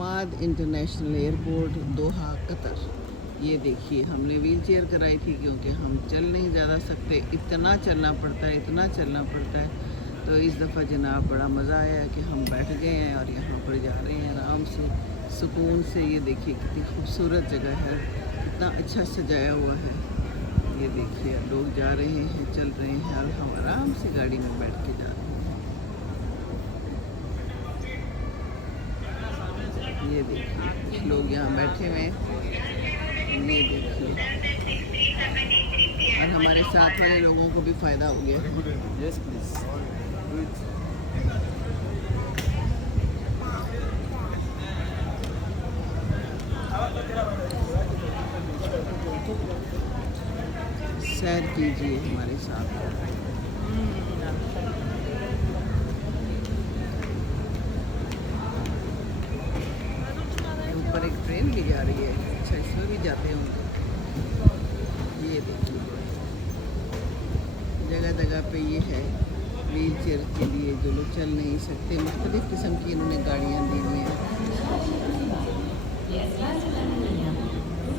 Hammad International Airport Doha Qatar. ये देखिए हमने व्हील चेयर कराई थी क्योंकि हम चल नहीं ज़्यादा सकते, इतना चलना पड़ता है, इतना चलना पड़ता है। तो इस दफ़ा जनाब बड़ा मज़ा आया कि हम बैठ गए हैं और यहाँ पर जा रहे हैं आराम से सुकून से। ये देखिए कितनी खूबसूरत जगह है, कितना अच्छा सजाया हुआ है। ये देखिए लोग जा रहे हैं, चल रहे हैं और हम आराम से गाड़ी में बैठ के जा रहे हैं। ये देखिए कुछ लोग यहाँ बैठे हुए हैं, ये देखिए, और हमारे साथ वाले लोगों को भी फ़ायदा हो गया है। Yes, please. Good. सैर कीजिए हमारे साथ। ऊपर एक ट्रेन भी जा रही है, अच्छा इसमें भी जाते होंगे। ये देखिए जगह जगह पे ये है व्हील चेयर के लिए, जो लोग चल नहीं सकते। मुख्तलिफ़ किस्म की इन्होंने गाड़ियाँ दी हुई हैं।